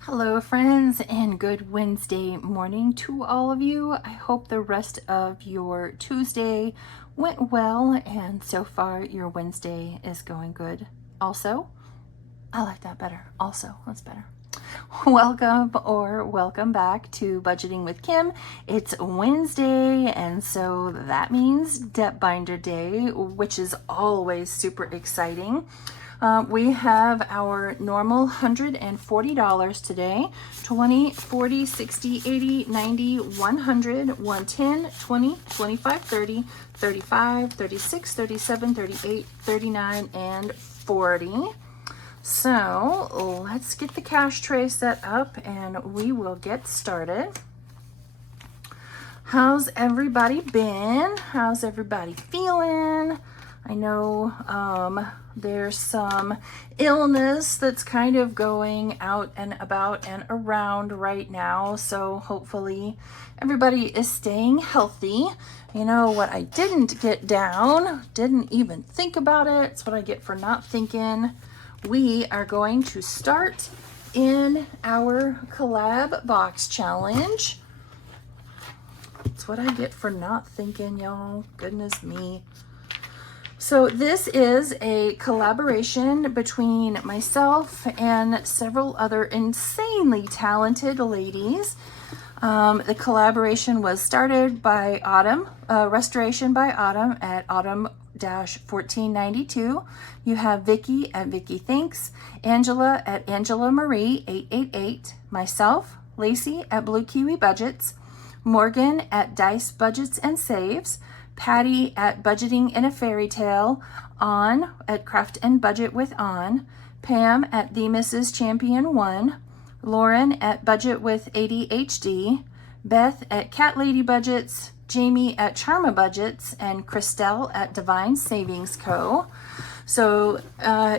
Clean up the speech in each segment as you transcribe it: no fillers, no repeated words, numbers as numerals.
Hello friends, and good Wednesday morning to all of you. I hope the rest of your Tuesday went well, and so far your Wednesday is going good. Also, I like that better. Also, that's better. Welcome back to Budgeting with Kim. It's Wednesday, and so that means Debt Binder Day, which is always super exciting. We have our normal $140 today: 20, 40, 60, 80, 90, 100, 110, 20, 25, 30, 35, 36, 37, 38, 39, and 40. So let's get the cash tray set up and we will get started. How's everybody been? How's everybody feeling? I know there's some illness that's kind of going out and about and around right now, so hopefully everybody is staying healthy. You know what I didn't get down, didn't even think about it. It's what I get for not thinking. We are going to start in our collab box challenge. It's what I get for not thinking, y'all. Goodness me. So this is a collaboration between myself and several other insanely talented ladies. The collaboration was started by Autumn, Restoration by Autumn at Autumn-1492. You have Vicky at Vicky Thinks, Angela at Angela Marie 888, myself, Lacey at Blue Kiwi Budgets, Morgan at Dice Budgets and Saves, Patty at Budgeting in a Fairy Tale, On at Craft and Budget with On, Pam at The Mrs. Champion 1, Lauren at Budget with ADHD, Beth at Cat Lady Budgets, Jamie at Charma Budgets, and Christelle at Divine Savings Co. So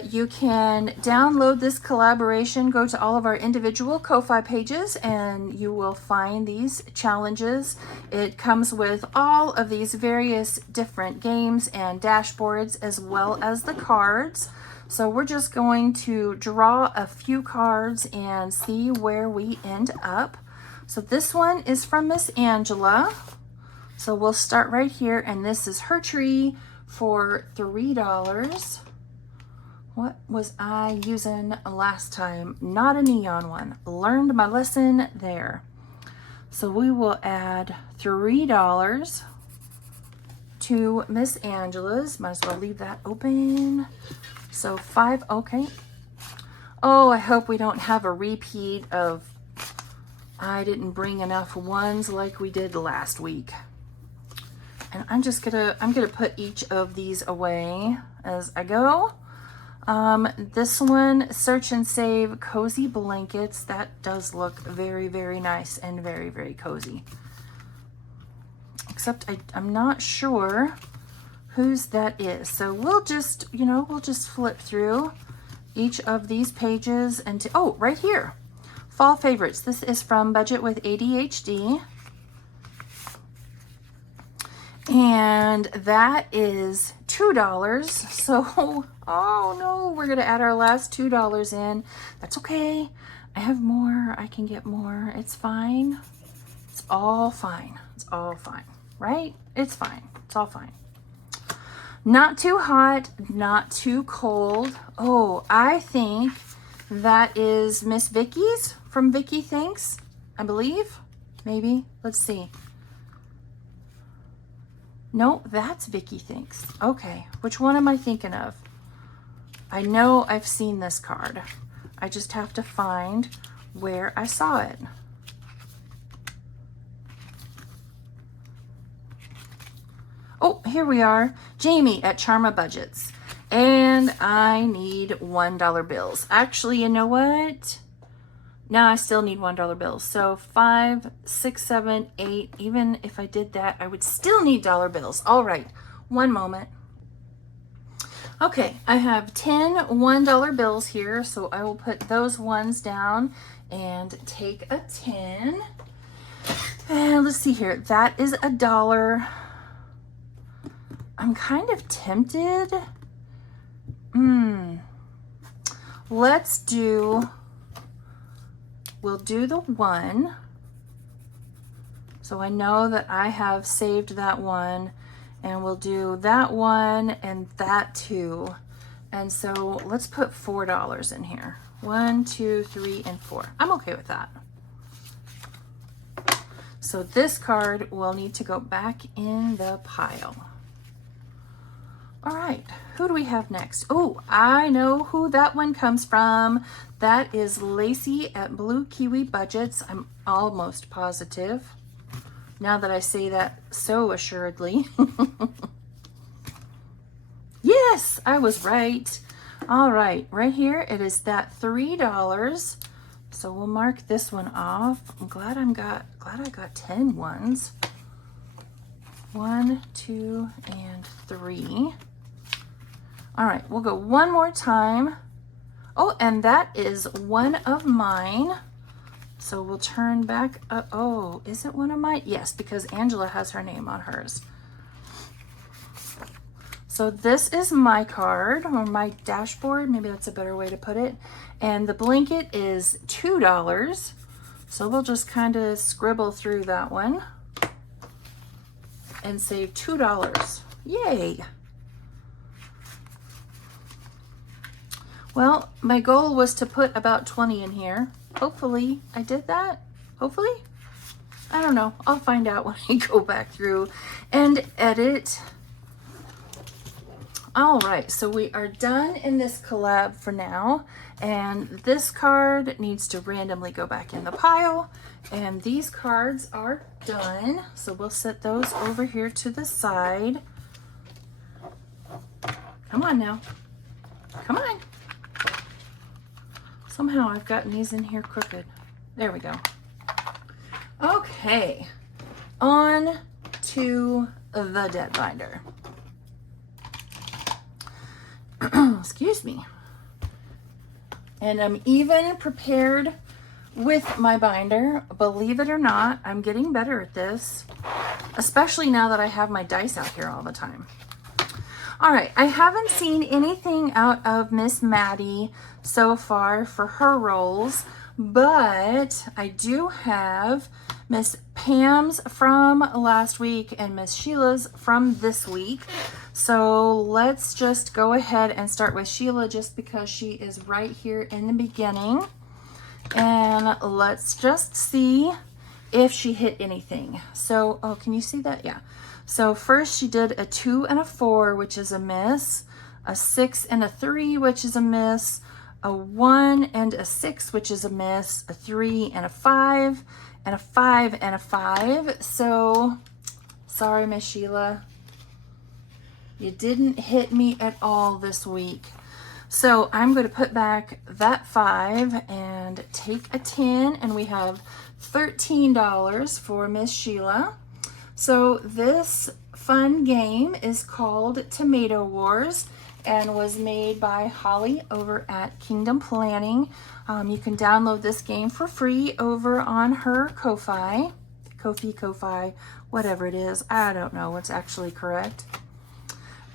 you can download this collaboration, go to all of our individual Ko-Fi pages, and you will find these challenges. It comes with all of these various different games and dashboards, as well as the cards. So we're just going to draw a few cards and see where we end up. So this one is from Miss Angela. So we'll start right here, and this is her tree for $3. What was I using last time? Not a neon one. Learned my lesson there. So we will add $3 to Miss Angela's. Might as well leave that open. So 5, okay. Oh, I hope we don't have a repeat of I didn't bring enough ones like we did last week. And I'm gonna put each of these away as I go. This one, Search and Save Cozy Blankets. That does look very, very nice and very, very cozy. Except I'm not sure whose that is. So we'll just, we'll just flip through each of these pages and oh, right here. Fall Favorites. This is from Budget with ADHD. And that is $2. So, oh no, we're going to add our last $2 in. That's okay. I have more. I can get more. It's fine. It's all fine. It's all fine, right? It's fine. It's all fine. Not too hot, not too cold. Oh, I think that is Miss Vicky's from Vicky Thinks, I believe. Maybe. Let's see. No, that's Vicky Thinks. Okay, which one am I thinking of? I know I've seen this card. I just have to find where I saw it. Oh, here we are. Jamie at Charma Budgets. And I need $1 bills. Actually, you know what? No, I still need $1 bills. So 5, 6, 7, 8. Even if I did that, I would still need dollar bills. All right, one moment. Okay, I have 10 $1 bills here, so I will put those ones down and take a 10. And let's see here. That is $1. I'm kind of tempted. We'll do the 1. So I know that I have saved that 1, and we'll do that 1 and that 2. And so let's put $4 in here. 1, 2, 3, and 4. I'm okay with that. So this card will need to go back in the pile. All right, who do we have next? Oh, I know who that one comes from. That is Lacey at Blue Kiwi Budgets. I'm almost positive, now that I say that so assuredly. Yes, I was right. All right, right here, it is that $3. So we'll mark this one off. I'm glad I got 10 ones. 1, 2, and 3. All right, we'll go one more time. Oh, and that is one of mine. So we'll turn back up. Oh, is it one of mine? Yes, because Angela has her name on hers. So this is my card, or my dashboard. Maybe that's a better way to put it. And the blanket is $2. So we'll just kind of scribble through that one and save $2. Yay. Well, my goal was to put about 20 in here. Hopefully I did that. Hopefully. I don't know. I'll find out when I go back through and edit. All right, so we are done in this collab for now. And this card needs to randomly go back in the pile. And these cards are done. So we'll set those over here to the side. Come on now. Come on. Somehow I've gotten these in here crooked. There we go. Okay, on to the debt binder. Excuse me. And I'm even prepared with my binder. Believe it or not, I'm getting better at this, especially now that I have my dice out here all the time. All right, I haven't seen anything out of Miss Maddie so far for her rolls, but I do have Miss Pam's from last week and Miss Sheila's from this week. So let's just go ahead and start with Sheila just because she is right here in the beginning. And let's just see if she hit anything. So, oh, can you see that? Yeah. So first she did a 2 and a 4, which is a miss, a 6 and a 3, which is a miss, a 1 and a 6, which is a miss, a 3 and a 5, and a 5 and a 5. So sorry, Miss Sheila. You didn't hit me at all this week. So I'm going to put back that 5 and take a 10, and we have $13 for Miss Sheila. So this fun game is called Tomato Wars and was made by Holly over at Kingdom Planning. You can download this game for free over on her Ko-Fi, whatever it is. I don't know what's actually correct.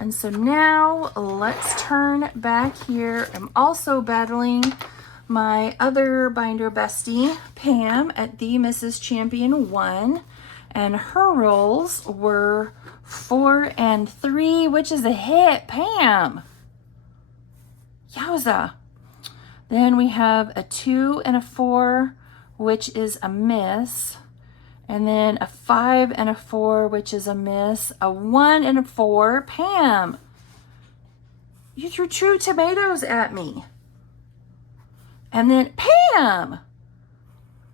And so now let's turn back here. I'm also battling my other binder bestie, Pam, at the Mrs. Champion 1. And her rolls were 4 and 3, which is a hit, Pam. Yowza. Then we have a 2 and a 4, which is a miss. And then a 5 and a 4, which is a miss. A 1 and a 4. Pam, you threw 2 tomatoes at me. And then Pam,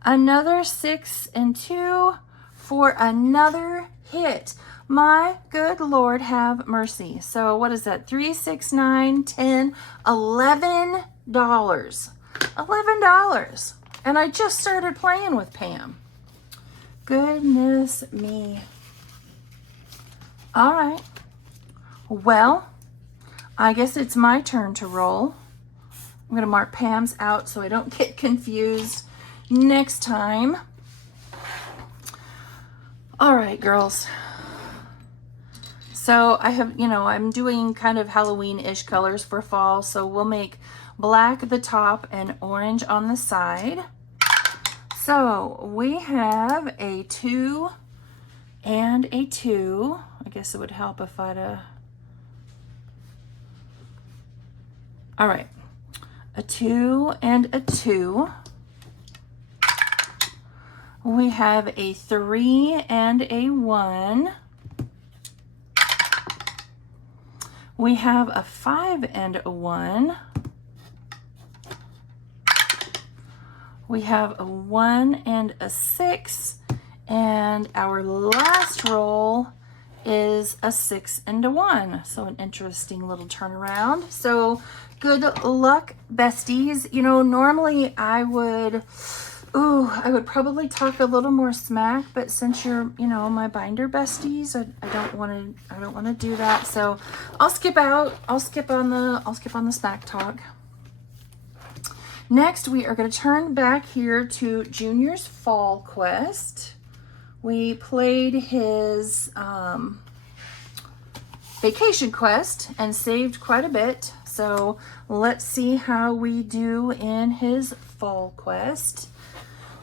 another 6 and 2 for another hit. My good Lord have mercy. So what is that? 3, 6, 9, 10, $11. $11. And I just started playing with Pam. Goodness me. All right. Well, I guess it's my turn to roll. I'm going to mark Pam's out so I don't get confused next time. All right, girls. So I have, I'm doing kind of Halloween-ish colors for fall. So we'll make black at the top and orange on the side. So we have a 2 and a 2. I guess it would help if I'd all right, a 2 and a 2. We have a 3 and a 1. We have a 5 and a 1. We have a 1 and a 6. And our last roll is a 6 and a 1. So an interesting little turnaround. So good luck, besties. Normally I would probably talk a little more smack, but since you're, my binder besties, I don't want to do that. So I'll skip on the smack talk. Next, we are going to turn back here to Junior's Fall Quest. We played his Vacation Quest and saved quite a bit. So let's see how we do in his Fall Quest.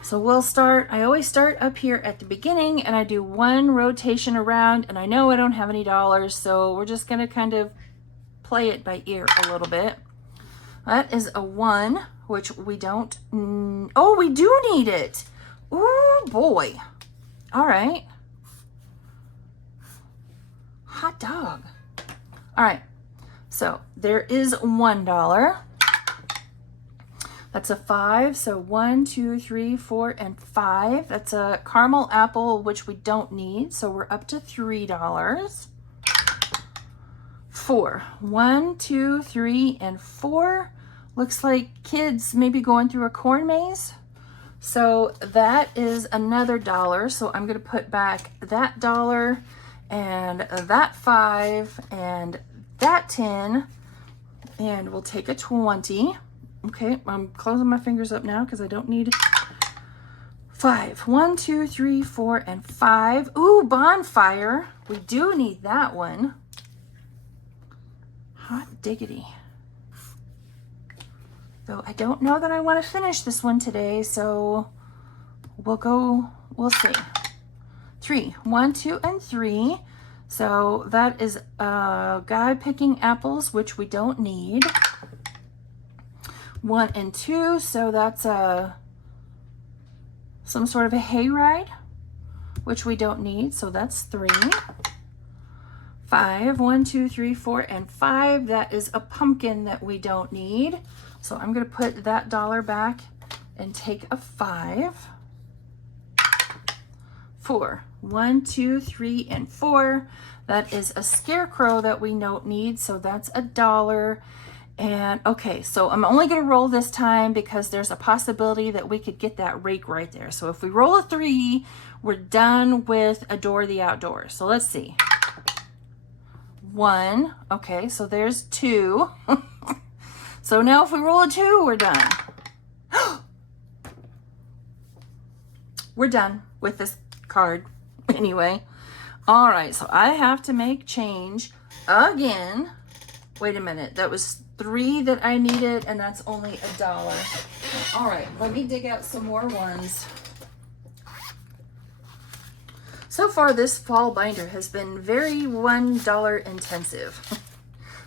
So we'll start, I always start up here at the beginning and I do one rotation around, and I know I don't have any dollars, so we're just gonna kind of play it by ear a little bit. That is a 1, which we don't, oh, we do need it. Ooh, boy. All right. Hot dog. All right, so there is $1. That's a 5, so 1, 2, 3, 4, and 5. That's a caramel apple, which we don't need, so we're up to $3. 4, 1, 2, 3, and 4. Looks like kids maybe going through a corn maze. So that is another $1. So I'm gonna put back that $1 and that 5 and that 10, and we'll take a 20. Okay, I'm closing my fingers up now because I don't need 5. 1, 2, 3, 4, and 5. Ooh, bonfire. We do need that one. Hot diggity. Though I don't know that I want to finish this one today, so we'll see. 3, 1, 2, and 3. So that is a guy picking apples, which we don't need. 1 and 2, so that's some sort of a hayride, which we don't need, so that's 3. 5, 1, 2, 3, 4, and 5. That is a pumpkin that we don't need, so I'm gonna put that $1 back and take a 5. 4, 1, 2, 3, and 4. That is a scarecrow that we don't need, so that's $1. And okay, so I'm only going to roll this time because there's a possibility that we could get that rake right there. So if we roll a 3, we're done with Adore the Outdoors. So let's see. 1. Okay, so there's 2. So now if we roll a 2, we're done. We're done with this card anyway. All right, so I have to make change again. Wait a minute, that was 3 that I needed, and that's only $1. All right, let me dig out some more ones. So far, this fall binder has been very $1 intensive.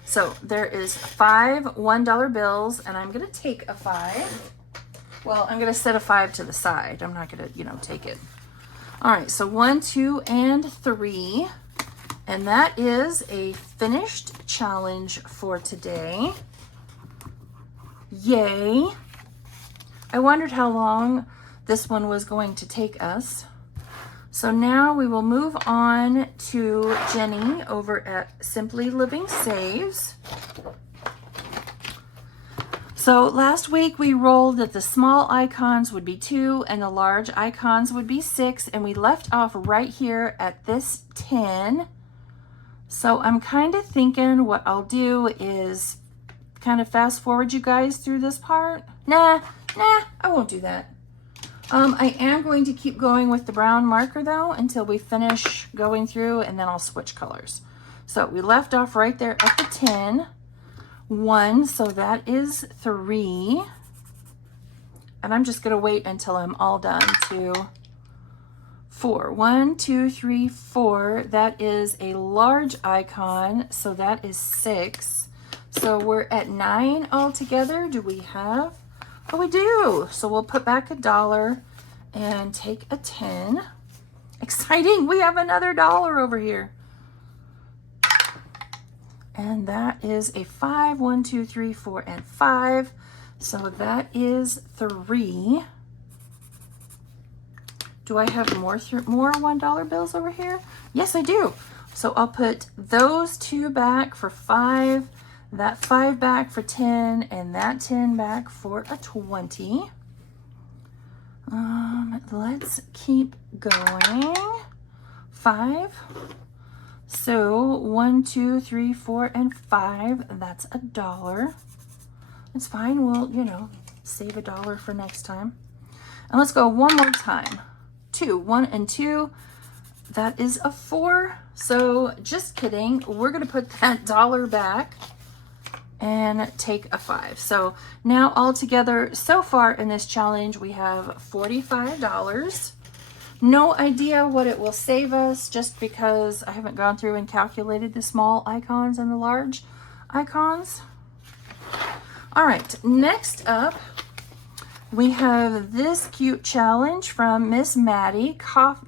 So there is 5 $1 bills, and I'm gonna take a 5. Well, I'm gonna set a 5 to the side. I'm not gonna, take it. All right, so 1, 2, and 3. And that is a finished challenge for today. Yay. I wondered how long this one was going to take us. So now we will move on to Jenny over at Simply Living Saves. So last week we rolled that the small icons would be 2 and the large icons would be 6, and we left off right here at this 10. So I'm kind of thinking what I'll do is kind of fast forward you guys through this part. Nah, I won't do that. I am going to keep going with the brown marker though until we finish going through, and then I'll switch colors. So we left off right there at the 10. 1, so that is 3. And I'm just gonna wait until I'm all done. 2, 4. 1, 2, 3, 4. That is a large icon, so that is 6. So we're at 9 altogether. Do we have? Oh, we do. So we'll put back $1 and take a 10. Exciting, we have another $1 over here. And that is a 5. 1, 2, 3, 4, and 5. So that is 3. Do I have more $1 bills over here? Yes, I do. So I'll put those 2 back for 5, that 5 back for 10, and that 10 back for a 20. Let's keep going. 5. So 1, 2, 3, 4, and 5. That's $1. It's fine. We'll, you know, save $1 for next time. And let's go one more time. 2, 1, and 2. That is a 4. So just kidding. We're going to put that $1 back and take a 5. So now all together, so far in this challenge, we have $45. No idea what it will save us, just because I haven't gone through and calculated the small icons and the large icons. All right, next up, we have this cute challenge from Miss Maddie,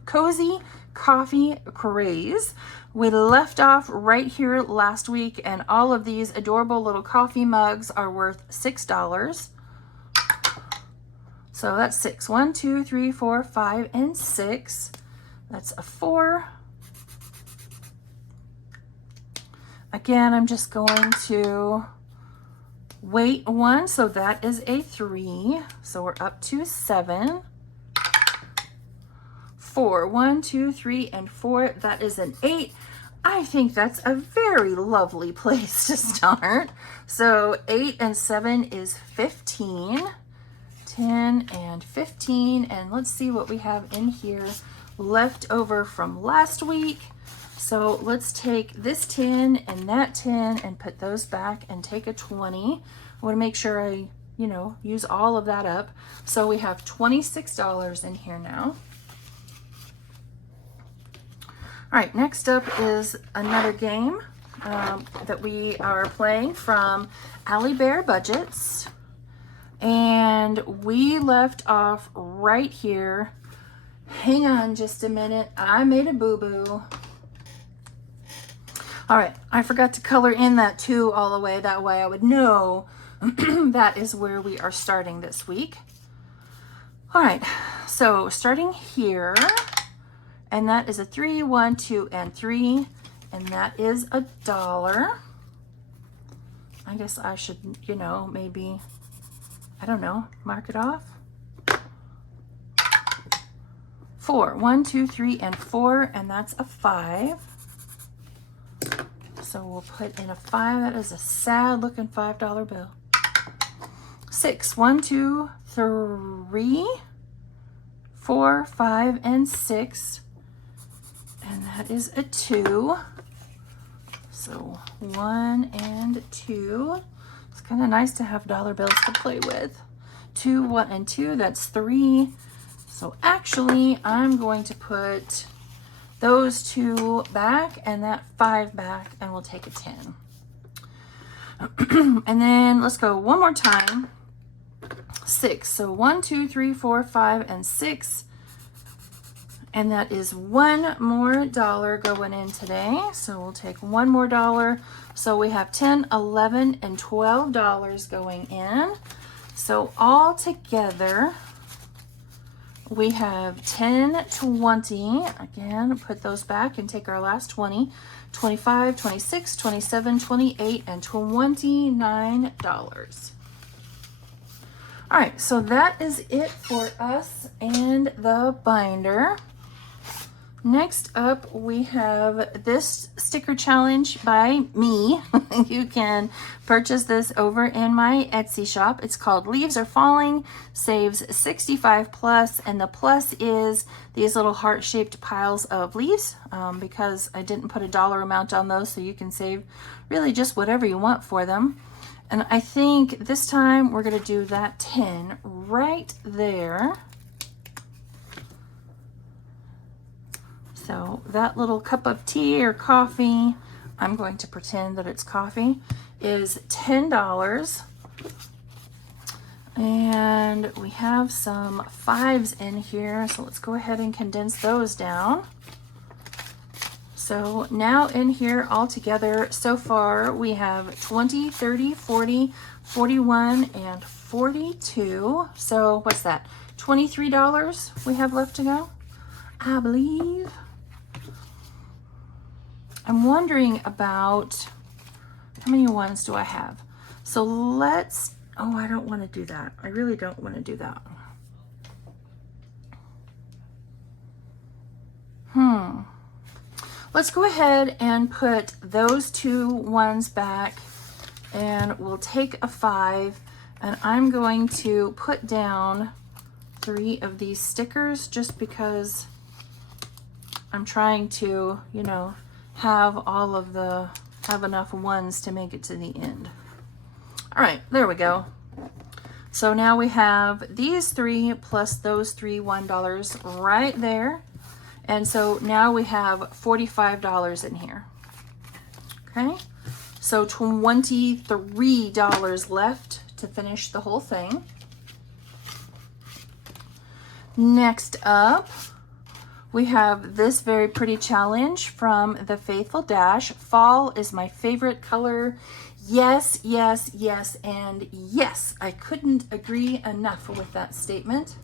Cozy Coffee Craze. We left off right here last week, and all of these adorable little coffee mugs are worth $6. So that's 6. 1, 2, 3, 4, 5, and 6. That's a 4. Again, I'm just going to wait 1, so that is a 3. So we're up to 7. 4. 1, 2, 3, and 4. That is an 8. I think that's a very lovely place to start. So 8 and 7 is 15. 10 and 15. And let's see what we have in here left over from last week. So let's take this 10 and that 10 and put those back and take a 20. I want to make sure I, you know, use all of that up. So we have $26 in here now. All right, next up is another game that we are playing from Allie Bear Budgets. And we left off right here. Hang on just a minute. I made a boo-boo. All right, I forgot to color in that 2 all the way. That way I would know that is where we are starting this week. All right, so starting here. And that is a 3, 1, 2, and 3. And that is $1. I guess I should, you know, maybe, I don't know, mark it off. 4. 1, 2, 3, and 4. And that's a 5. So we'll put in a 5. That is a sad looking $5 bill. 6. 1, 2, 3, 4, 5, and 6. And that is a 2. So 1 and 2. It's kind of nice to have dollar bills to play with. 2, 1, and 2. That's 3. So actually, I'm going to put those 2 back and that 5 back, and we'll take a 10. And then let's go one more time. 6. So 1, 2, 3, 4, 5, and 6. And that is $1 more going in today. So we'll take $1 more. So we have $10, $11, and $12 going in. So all together, we have 10, 20. Again, put those back and take our last 20. 25, 26, 27, 28, and $29. All right, so that is it for us and the binder. Next up, we have this sticker challenge by me. You can purchase this over in my Etsy shop. It's called Leaves Are Falling, saves 65 plus, and the plus is these little heart-shaped piles of leaves because I didn't put a dollar amount on those, so you can save really just whatever you want for them. And I think this time we're gonna do that 10 right there. So that little cup of tea or coffee, I'm going to pretend that it's coffee, is $10. And we have some 5s in here, so let's go ahead and condense those down. So now in here altogether, so far we have 20, 30, 40, 41, and 42. So what's that? $23 we have left to go, I believe. I'm wondering about how many ones do I have? So let's, oh, I don't want to do that. I really don't want to do that. Let's go ahead and put those 2 ones back, and we'll take a 5, and I'm going to put down 3 of these stickers just because I'm trying to, you know, have enough ones to make it to the end. All right, there we go. So now we have these 3 plus those 3 $1 right there. And so now we have $45 in here. Okay, so $23 left to finish the whole thing. Next up, we have this very pretty challenge from the Faithful Dash. Fall is my favorite color. Yes, yes, yes, and yes. I couldn't agree enough with that statement.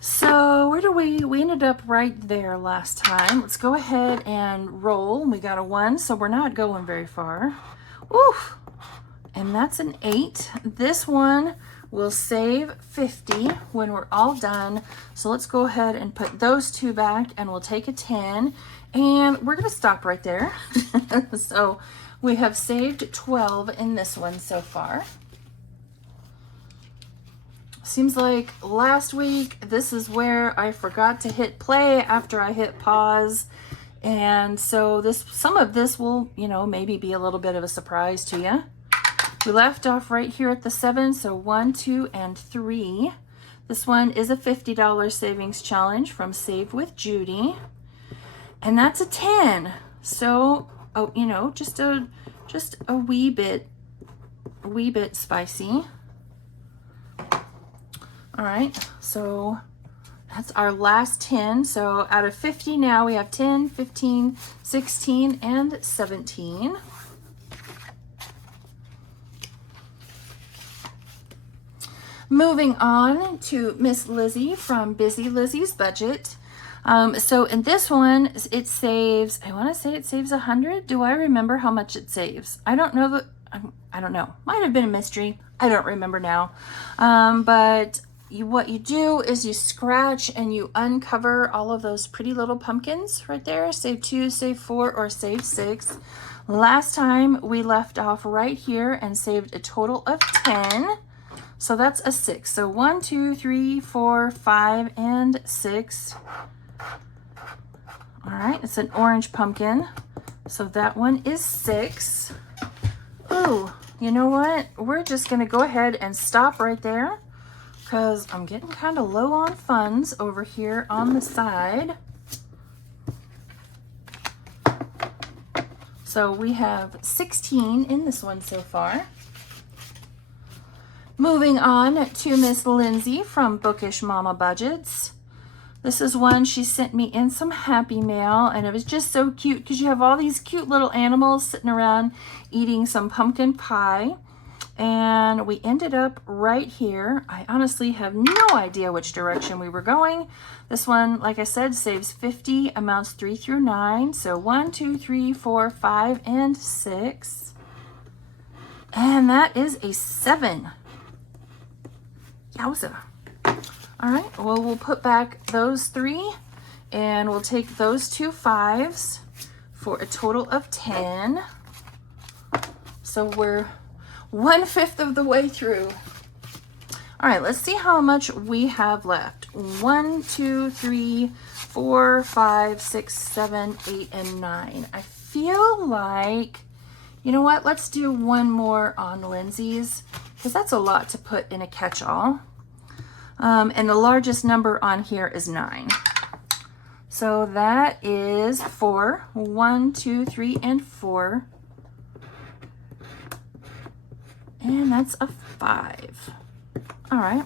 So where do we ended up right there last time. Let's go ahead and roll. We got a 1, so we're not going very far. Oof, and that's an 8. This one will save 50 when we're all done. So let's go ahead and put those 2 back, and we'll take a 10, and we're gonna stop right there. So we have saved 12 in this one so far. Seems like last week, this is where I forgot to hit play after I hit pause. And so some of this will, you know, maybe be a little bit of a surprise to you. We left off right here at the 7, so 1, 2, and 3. This one is a $50 savings challenge from Save with Judy. And that's a 10. So, oh, you know, just a wee bit spicy. All right, so that's our last 10. So out of 50 now we have 10, 15, 16, and 17. Moving on to Miss Lizzie from Busy Lizzie's Budget. So in this one, it saves, I want to say it saves 100. Do I remember how much it saves? I don't know. I don't know. Might have been a mystery. I don't remember now. But what you do is you scratch and you uncover all of those pretty little pumpkins right there. Save 2, save 4, or save 6. Last time we left off right here and saved a total of 10. So that's a 6. So 1, 2, 3, 4, 5, and 6. All right, it's an orange pumpkin. So that one is 6. Ooh, you know what? We're just gonna go ahead and stop right there because I'm getting kind of low on funds over here on the side. So we have 16 in this one so far. Moving on to Miss Lindsay from Bookish Mama Budgets. This is one she sent me in some Happy Mail, and it was just so cute because you have all these cute little animals sitting around eating some pumpkin pie. And we ended up right here. I honestly have no idea which direction we were going. This one, like I said, saves 50, amounts 3 through 9. So 1, 2, 3, 4, 5, and 6. And that is a 7. Yowza. All right, well, we'll put back those 3 And we'll take those 2 5s for a total of 10. So we're 1/5 of the way through. All right, let's see how much we have left. 1, 2, 3, 4, 5, 6, 7, 8, and 9. I feel like, you know what? Let's do one more on Lindsay's, because that's a lot to put in a catch-all. And the largest number on here is 9. So that is 4. 1, 2, 3, and 4. And that's a 5. All right.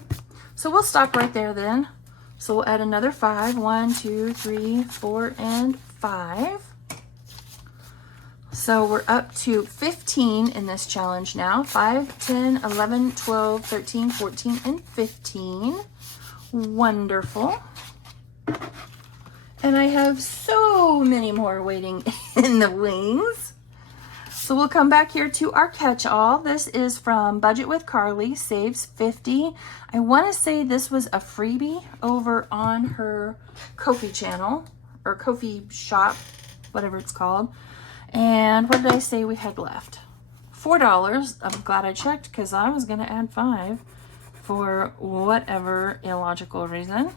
So we'll stop right there then. So we'll add another 5. 1, 2, 3, 4, and 5. So we're up to 15 in this challenge now. 5, 10, 11, 12, 13, 14, and 15. Wonderful. And I have so many more waiting in the wings. So we'll come back here to our catch-all. This is from Budget with Carly, saves 50. I want to say this was a freebie over on her Ko-fi channel, or Ko-fi shop, whatever it's called. And what did I say we had left? $4. I'm glad I checked because I was going to add 5 for whatever illogical reason.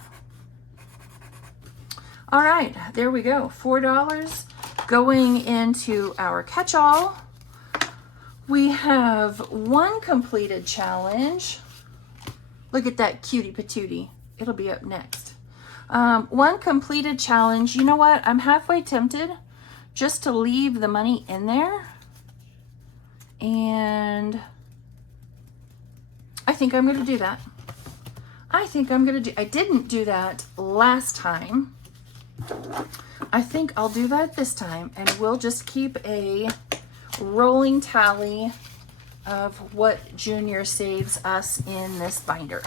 All right, there we go. $4 going into our catch-all. We have 1 completed challenge. Look at that cutie patootie. It'll be up next. 1 completed challenge. You know what? I'm halfway tempted just to leave the money in there. And I think I'm going to do that. I didn't do that last time. I think I'll do that this time, and we'll just keep a rolling tally of what Junior saves us in this binder.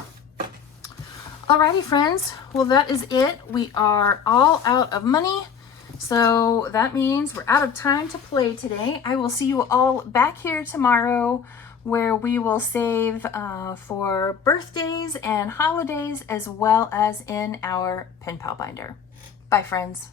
Alrighty, friends. Well, that is it. We are all out of money. So that means we're out of time to play today. I will see you all back here tomorrow, where we will save for birthdays and holidays, as well as in our pen pal binder. Bye, friends.